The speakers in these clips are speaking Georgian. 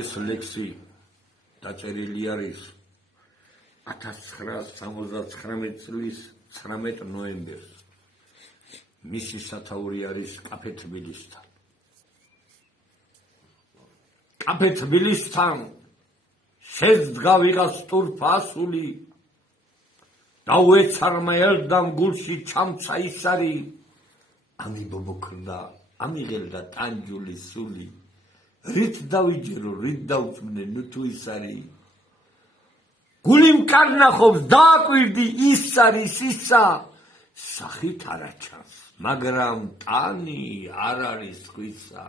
ეს ლექსი დაწერილი არის 1979 წლის 19 ნოემბერს. მისი სათაური არის კაფე თბილისთან. კაფე თბილისთან შეძდგა ვიღაც სტურფა ასული და უეცარმა ელდამ გულში ჩამცა ისარი ამიბობოქრდა ამიღელდა ტანჯული სული რით დავიჯერო რით დავწმნე ნუ თუ ის არის გული მკარნახობს დააკვირდი ის არის ისა სახით არაჩანს მაგრამ ტანი არ არის ხვისა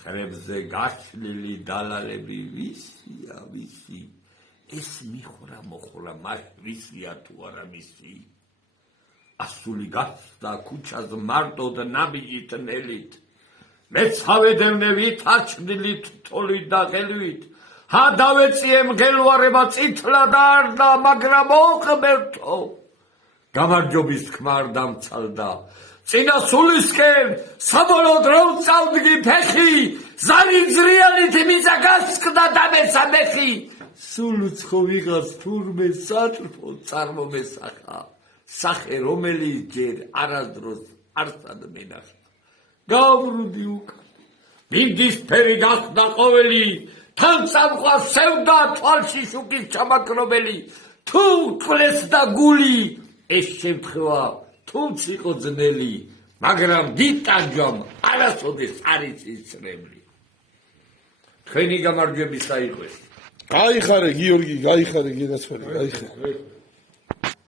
ხრებზე გაშლილი დალალები ვისია ვისი ეს მიხვრა მოხვრა მას ვისია თუ არა მისი ასული გასდა ქუჩას მარტო და ნაბიჯით ნელით მეცავედნევით აჩნდილით თოლით და ყელვით ჰადავეციე მგელვარება წითლა და არდა მაგრამ ოყბერთო გამარჯობის თქმა არ დამცალდა წინა სულისკენ საბოლოოდ რომ წავდგი ფეხი ზარი ძრიანით მიწა გასკდა დამეცა მეხი სულუცხო ვიღაც თურმე სატრფო წარმომესახა სახე რომელიც ჯერ არასდროს არსად მენახა გავრუდი უკან მინდისფერი გახდა ყოველი თან წამყვა სევდა თვალში შუქის ჩამაკრობელი თუ კლეს და გული ეს შემთხვევა თუნც იყო ძნელი მაგრამ დიდტანჯვამ არასოდეს არ იცის წრემლი თქვენი გამარჯვების აიყვეს გაიხარე გიორგი გაიხარე გენაცვალი გაიხარე